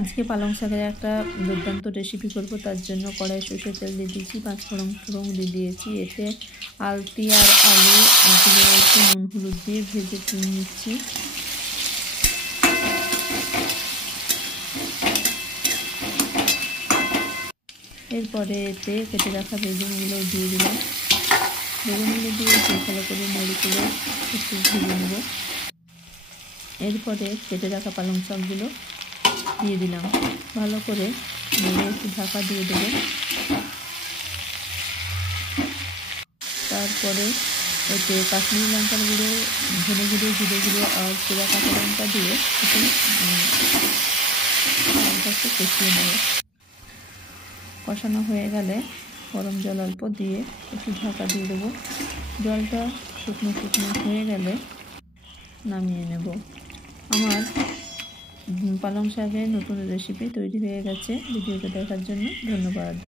আজকে পালং শাকের একটা দুর্দান্ত রেসিপি করব। তার জন্য কড়াই সরষের তেল দিয়ে দিয়েছি, 5 ফোড়ন দিয়ে দিয়েছি। এতে আলতি আর আলু একটু নুন হলুদ দিয়ে ভেজে তুলে নিচ্ছি। এরপরে এতে কেটে রাখা বেগুনগুলো দিয়ে দিলাম। বেগুনগুলো দিয়ে ভালো করে নেড়ে করে একটু ভেজে নেব। এরপরে কেটে রাখা পালং শাকগুলো দিয়ে দিলাম, ভালো করে নেড়ে একটু ঢাকা দিয়ে দেবো। তারপরে এতে কাশ্মীরি লঙ্কার গুঁড়ো, ধনে গুঁড়ো, জিরে গুঁড়ো আর পোড়া কাঁচা লঙ্কা দিয়ে একটু কষিয়ে নেব। কষানো হয়ে গেলে গরম জল অল্প দিয়ে একটু ঢাকা দিয়ে দেবো। জলটা শুকনো শুকনো হয়ে গেলে নামিয়ে নেব। আমার পালং শাকের নতুন রেসিপি তৈরি হয়ে গেছে। ভিডিওটা দেখার জন্য ধন্যবাদ।